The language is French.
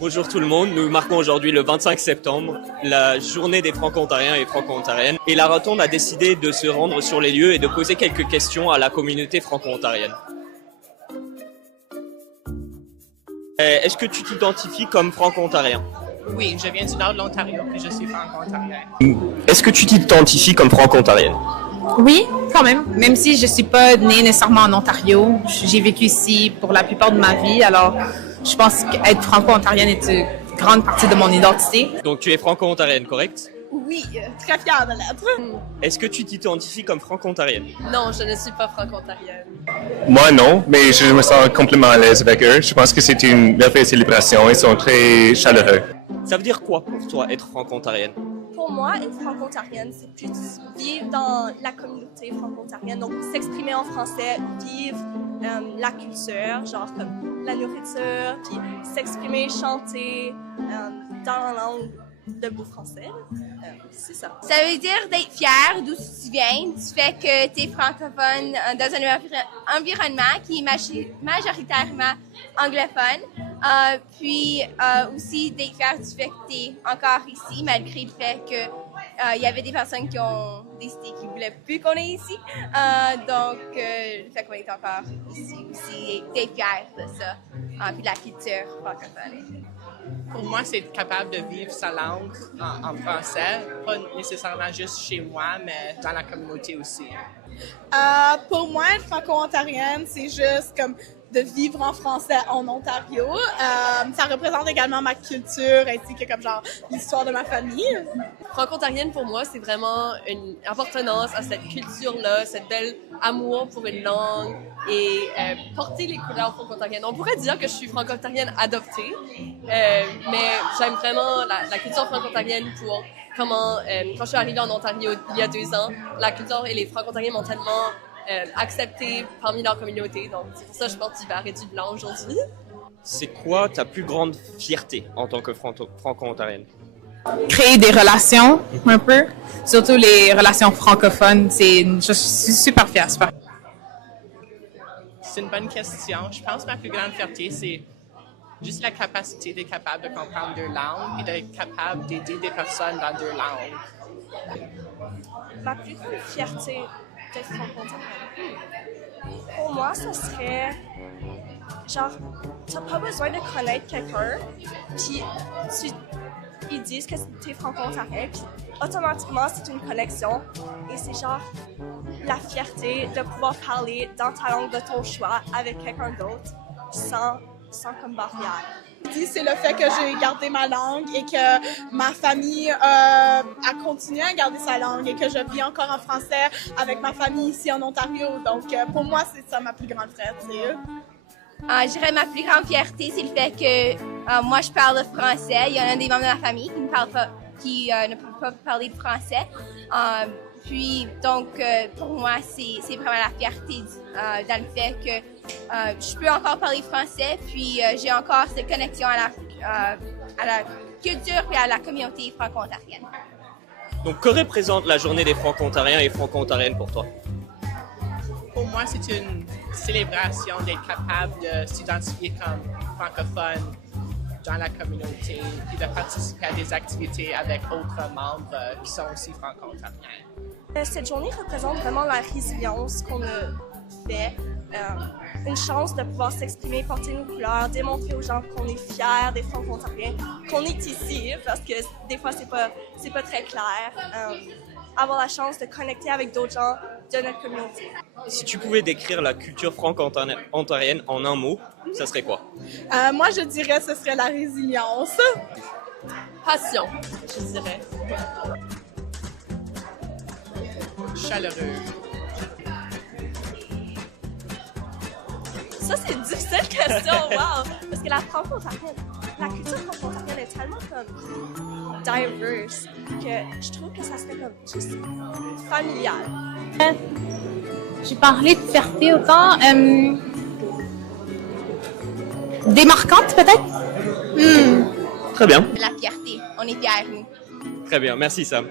Bonjour tout le monde, nous marquons aujourd'hui le 25 septembre, la journée des Franco-Ontariens et Franco-Ontariennes. Et la Rotonde a décidé de se rendre sur les lieux et de poser quelques questions à la communauté franco-ontarienne. Est-ce que tu t'identifies comme franco-ontarien? Oui, je viens du nord de l'Ontario et je suis franco-ontarienne. Est-ce que tu t'identifies comme franco-ontarienne? Oui, quand même si je suis pas née nécessairement en Ontario. J'ai vécu ici pour la plupart de ma vie, alors je pense qu'être franco-ontarienne est une grande partie de mon identité. Donc tu es franco-ontarienne, correct? Oui, très fière de l'être. Est-ce que tu t'identifies comme franco-ontarienne? Non, je ne suis pas franco-ontarienne. Moi, non, mais je me sens complètement à l'aise avec eux. Je pense que c'est une merveilleuse célébration. Ils sont très chaleureux. Ça veut dire quoi pour toi être franco-ontarienne? Pour moi, être franco-ontarienne, c'est plus vivre dans la communauté franco-ontarienne, donc s'exprimer en français, vivre la culture, genre comme la nourriture, puis s'exprimer, chanter dans la langue de français. C'est ça. Ça veut dire d'être fier d'où tu viens, du fait que tu es francophone dans un environnement qui est majoritairement anglophone. Puis aussi d'être fier du fait que tu es encore ici, malgré le fait que y avait des personnes qui ont décidé qu'ils ne voulaient plus qu'on est ici. Donc, le fait qu'on est encore ici aussi, d'être fier de ça, puis de la culture francophone. Pour moi, c'est être capable de vivre sa langue en français, pas nécessairement juste chez moi, mais dans la communauté aussi. Pour moi, être franco-ontarienne, c'est juste comme de vivre en français en Ontario. Ça représente également ma culture ainsi que comme genre l'histoire de ma famille. Franco-ontarienne, pour moi, c'est vraiment une appartenance à cette culture-là, cette belle amour pour une langue et porter les couleurs franco-ontariennes. On pourrait dire que je suis franco-ontarienne adoptée, mais j'aime vraiment la culture franco-ontarienne pour comment, quand je suis arrivée en Ontario il y a 2 ans, la culture et les franco-ontariens m'ont tellement acceptée parmi leur communauté. Donc, c'est pour ça que je porte du vert et du blanc aujourd'hui. C'est quoi ta plus grande fierté en tant que franco-ontarienne? Créer des relations, un peu, surtout les relations francophones, je suis super fière. C'est une bonne question. Je pense que ma plus grande fierté, c'est juste la capacité d'être capable de comprendre 2 langues et d'être capable d'aider des personnes dans 2 langues. Ma plus grande fierté d'être franco-ontarienne. Pour moi, ce serait genre, t'as pas besoin de connaître quelqu'un, puis ils disent que t'es franco-ontarien, puis automatiquement c'est une connexion, et c'est genre la fierté de pouvoir parler dans ta langue de ton choix avec quelqu'un d'autre sans comme barrière. C'est le fait que j'ai gardé ma langue et que ma famille a continué à garder sa langue et que je vis encore en français avec ma famille ici en Ontario. Donc pour moi, c'est ça ma plus grande fierté. Je dirais ma plus grande fierté, c'est le fait que moi, je parle français. Il y en a des membres de ma famille qui ne peuvent pas parler de français. Puis, donc, pour moi, c'est vraiment la fierté dans le fait que je peux encore parler français, puis j'ai encore cette connexion à la culture et à la communauté franco-ontarienne. Donc, que représente la journée des Franco-Ontariens et Franco-Ontariennes pour toi? Pour moi, c'est une célébration d'être capable de s'identifier comme francophone dans la communauté et de participer à des activités avec d'autres membres qui sont aussi franco-ontariens. Cette journée représente vraiment la résilience qu'on a fait, une chance de pouvoir s'exprimer, porter nos couleurs, démontrer aux gens qu'on est fiers des franco-ontariens, qu'on est ici, parce que des fois c'est pas très clair. Avoir la chance de connecter avec d'autres gens de notre communauté. Si tu pouvais décrire la culture franco-ontarienne en un mot, ça serait quoi? Moi, je dirais que ce serait la résilience. Passion, je dirais. Chaleureux. Ça, c'est une difficile question, wow! Parce que la culture franco-ontarienne est tellement comme diverse que je trouve que ça serait comme juste familial. J'ai parlé de fierté autant. Démarquante, peut-être? Très bien. La fierté, on est fiers, nous. Très bien. Merci, Sam.